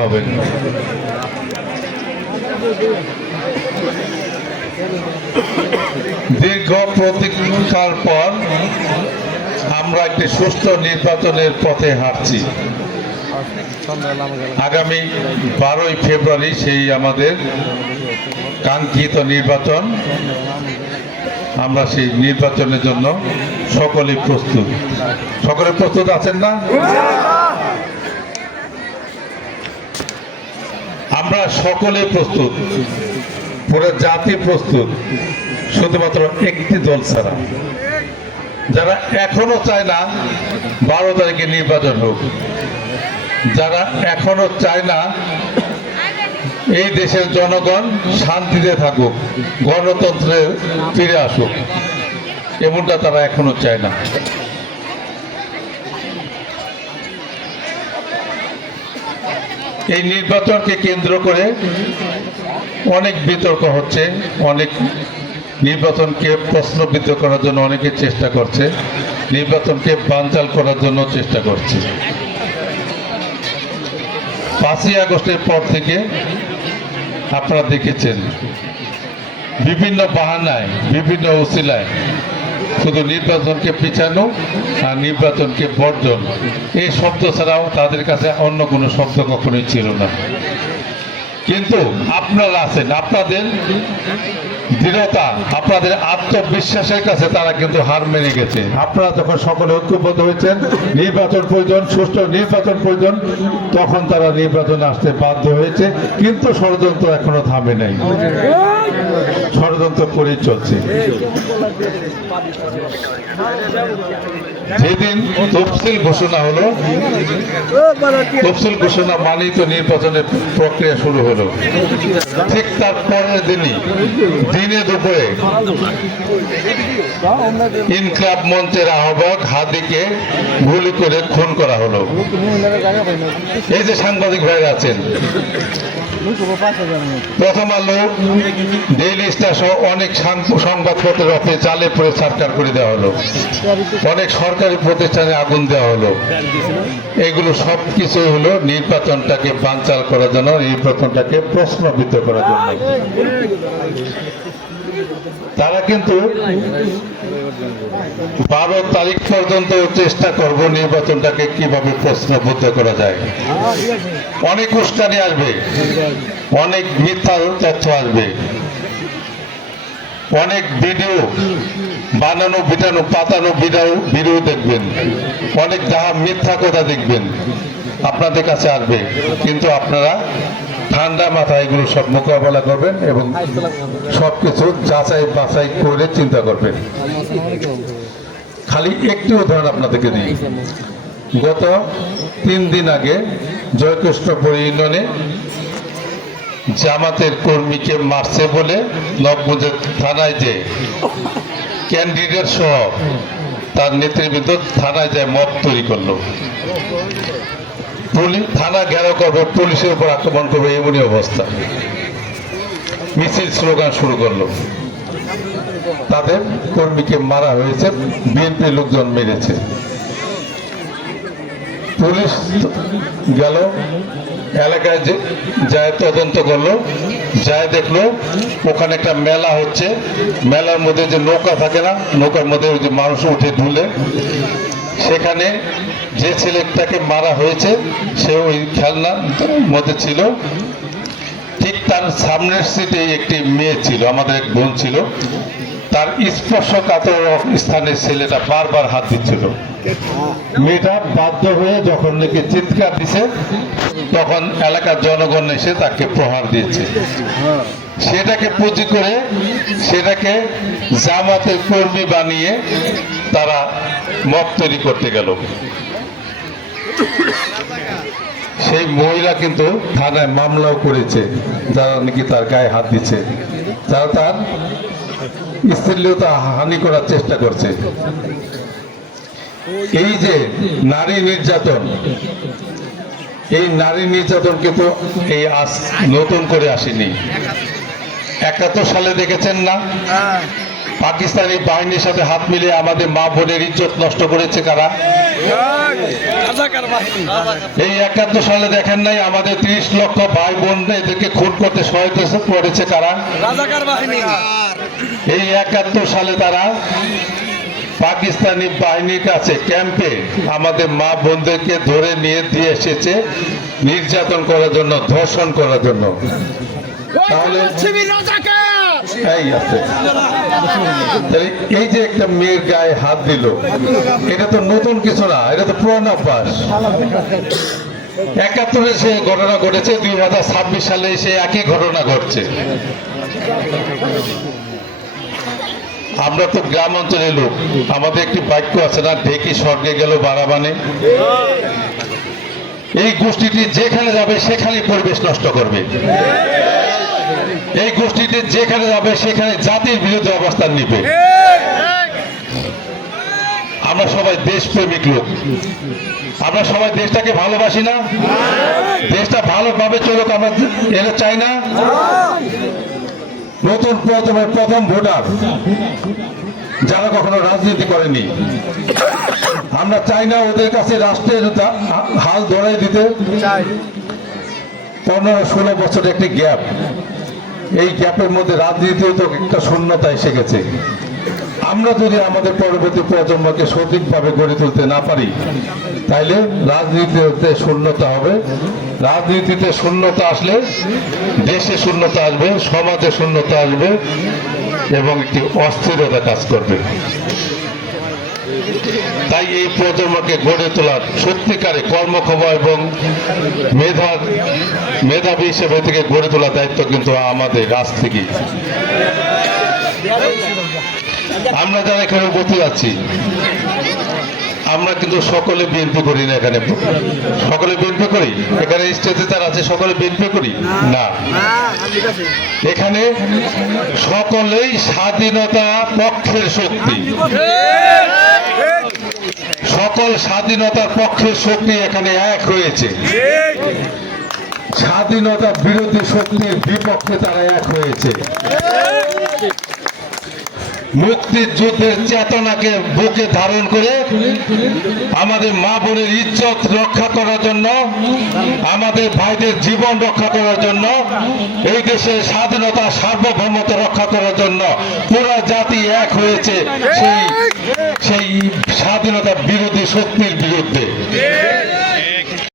হবে। দীর্ঘ প্রতীক্ষার পর আমরা একটি সুষ্ঠু নির্বাচনের পথে হাঁটছি। আগামী 12ই ফেব্রুয়ারি সেই আমাদের কাঙ্ক্ষিত নির্বাচন। আমরা সেই নির্বাচনের জন্য সকলেই প্রস্তুত। সকলে প্রস্তুত আছেন না? আমরা সকলে প্রস্তুত, পুরো জাতি প্রস্তুত, শুধুমাত্র একটি দল ছাড়া, যারা এখনো চায় না 12 তারিখে নির্বাচন হোক, যারা এখনো চায় না এই দেশের জনগণ শান্তিতে থাকুক, গণতন্ত্রে ফিরে আসুক, এমনটা তারা এখনো চায় না। এই নির্বাচনকে কেন্দ্র করে অনেক বিতর্ক হচ্ছে, অনেক নির্বাচনকে প্রশ্নবিদ্ধ করার জন্য অনেকে চেষ্টা করছে, নির্বাচনকে বানচাল করার জন্য চেষ্টা করছে। 5ই আগস্টের পর থেকে আপনারা দেখেছেন বিভিন্ন বাহানায়, বিভিন্ন উসিলায় শুধু নির্বাচনকে পিছানো আর নির্বাচনকে বর্জন, এই শব্দ ছাড়াও তাদের কাছে অন্য কোনো শব্দ কখনোই ছিল না। কিন্তু আপনারা আছেন, আপনাদের দৃঢ়তা, আপনাদের আত্মবিশ্বাসের কাছে তারা কিন্তু হার মেনে গেছে। আপনারা যখন সকলে ঐক্যবদ্ধ হয়েছেন, নির্বাচন প্রয়োজন, সুষ্ঠু নির্বাচন প্রয়োজন, তখন তারা নির্বাচনে আসতে বাধ্য হয়েছে। কিন্তু ষড়যন্ত্র এখনো থামে নাই, ষড়যন্ত্র করেই চলছে। যেদিন তফসিল ঘোষণা হলো, তফসিল ঘোষণা মানেই তো নির্বাচনের প্রক্রিয়া শুরু হলো। ঠিক তার পরের দিনই দিনে দুপুরে ইনকলাব মঞ্চের আহ্বায়ক হাদিকে গুলি করে খুন করা হলো। এই যে সাংবাদিক ভাইরা আছেন, প্রথম আলো, ডেইলি স্টার সহ অনেক সংবাদপত্রের অফিস জালে পড়ে সরকার করে দেওয়া হলো, অনেক সরকারি প্রতিষ্ঠানে আগুন দেওয়া হলো। এগুলো সব কিছুই হলো নির্বাচনটাকে বানচাল করার জন্য, নির্বাচনটাকে প্রশ্নবিদ্ধ করার জন্য। তারা কিন্তু 12 তারিখ পর্যন্ত চেষ্টা করব নির্বাচনটাকে কিভাবে প্রশ্নবিদ্ধ করা যায়। অনেক উস্কানি আসবে, অনেক মিথ্যা তথ্য আসবে, অনেক ভিডিও বানানো বিটানো পাতানো ভিডিও দেখবেন, অনেক যাহা মিথ্যা কথা দেখবেন, আপনাদের কাছে আসবে। কিন্তু আপনারা ঠান্ডা মাথায় এগুলো সব মোকাবেলা করবেন এবং সবকিছু যাচাই বাছাই করে চিন্তা করবেন। খালি একটি উদাহরণ আপনাদেরকে দিই। গত 3 দিন আগে জয়কৃষ্ণপুর ইউনিয়নে জামাতের কর্মীকে মারছে বলে নবগঞ্জের থানায় যে ক্যান্ডিডেট সহ তার নেতৃবৃন্দ থানায় যায় মব তৈরি করলো। থানা ঘেরাও করবে, পুলিশের উপর আক্রমণ করবে, এমনই অবস্থা। মিছিল স্লোগান শুরু করলো। তাদের কর্মীকে মারা হয়েছে, বিএনপি লোকজন মেরেছে। পুলিশ গেল এলাকায়, যায় তদন্ত করলো, যায় দেখলো ওখানে একটা মেলা হচ্ছে। মেলার মধ্যে যে নৌকা থাকে না, নৌকার মধ্যে ওই যে মানুষ উঠে ঢুলে, সেখানে যে ছেলেটাকে মারা হয়েছে সে ওই খেলনার মধ্যে ছিল। ঠিক তার সামনের সিটে একটি মেয়ে ছিল, আমাদের এক বোন ছিল। তার স্পর্শকাতর স্থানে ছেলেটা বারবার হাত দিচ্ছিল। মেয়েটা বাধ্য হয়ে যখন নাকি চিৎকার দিছে, তখন এলাকার জনগণ এসে তাকে প্রহার দিয়েছে। সেটাকে পুঁজি করে সেটাকে জামাতের কর্মী বানিয়ে তারা মব তৈরি করতে গেল। সেই মহিলা কিন্তু থানায় মামলাও করেছে, যারা নাকি তার গায়ে হাত দিচ্ছে, যারা তার স্ত্রীলতা হানি করার চেষ্টা করছে। এই যে নারী নির্যাতন, এই নারী নির্যাতন কিন্তু এই আজ নতুন করে আসেনি। 71 সালে দেখেছেন না, পাকিস্তানি বাহিনীর সাথে হাত মিলিয়ে আমাদের মা বোনের ইজ্জত নষ্ট করেছে কারা? এই 71 সালে দেখেন নাই আমাদের 30 লক্ষ ভাই বোন এদেরকে খুন করতে সহায়তা করেছে কারা? রাজাকার বাহিনী। এই 71 সালে তারা পাকিস্তানি বাহিনীর কাছে ক্যাম্পে আমাদের মা বোনদেরকে ধরে নিয়ে দিয়ে এসেছে নির্যাতন করার জন্য, ধর্ষণ করার জন্য। তাহলে এই আছে, তাহলে এই যে একটা মেয়ের গায়ে হাত দিল, এটা তো নতুন কিছু না, এটা তো পুরানো অভ্যাস। 71-এ সে ঘটনা ঘটেছে, 2026 সালে সে একই ঘটনা ঘটছে। আমরা তো গ্রাম অঞ্চলের লোক, আমাদের একটি বাক্য আছে না, ঢেকি স্বর্গে গেল বারাবানে। এই গোষ্ঠীটি যেখানে যাবে সেখানে পরিবেশ নষ্ট করবে। এই গোষ্ঠীটি যেখানে যাবে সেখানে জাতির বিরুদ্ধে অবস্থান নিবে। আমরা সবাই দেশপ্রেমিক লোক, আমরা সবাই দেশটাকে ভালোবাসি না? দেশটা ভালোভাবে চলুক আমরা এটা চাই না? নতুন প্রথম ভোটার যারা কখনো রাজনীতি করেনি, আমরা চাই না ওদের কাছে রাষ্ট্রের হাল ধরাই দিতে। 15-16 বছর একটি গ্যাপ, এই গ্যাপের মধ্যে রাজনীতিও তো একটা শূন্যতা এসে গেছে। আমরা যদি আমাদের পরবর্তী প্রজন্মকে সঠিকভাবে গড়ে তুলতে না পারি, তাইলে রাজনীতিতে শূন্যতা হবে। রাজনীতিতে শূন্যতা আসলে দেশে শূন্যতা আসবে, সমাজে শূন্যতা আসবে এবং একটি অস্থিরতা কাজ করবে। তাই এই প্রজন্মকে গড়ে তোলার সত্যিকারে কর্মক্ষম এবং মেধাবী হিসেবে থেকে গড়ে তোলার দায়িত্ব কিন্তু আমাদের রাজ থেকে। আমরা যারা এখানে উপস্থিত আছি, আমরা কিন্তু সকলে বিএনপি করি না। এখানে সকলে বিএনপি করি? এখানে স্টেজে যারা আছে সকলে বিএনপি করি না। এখানে সকলেই স্বাধীনতা পক্ষের শক্তি, সকল স্বাধীনতার পক্ষের শক্তি এখানে এক হয়েছে। স্বাধীনতা বিরোধী শক্তির বিপক্ষে তারা এক হয়েছে। মুক্তিযুদ্ধের চেতনাকে বুকে ধারণ করে আমাদের মা বোনের ইজ্জত রক্ষা করার জন্য, আমাদের ভাইদের জীবন রক্ষা করার জন্য, এই দেশের স্বাধীনতা সার্বভৌমত্ব রক্ষা করার জন্য পুরো জাতি এক হয়েছে সেই স্বাধীনতা বিরোধী শক্তির বিরুদ্ধে।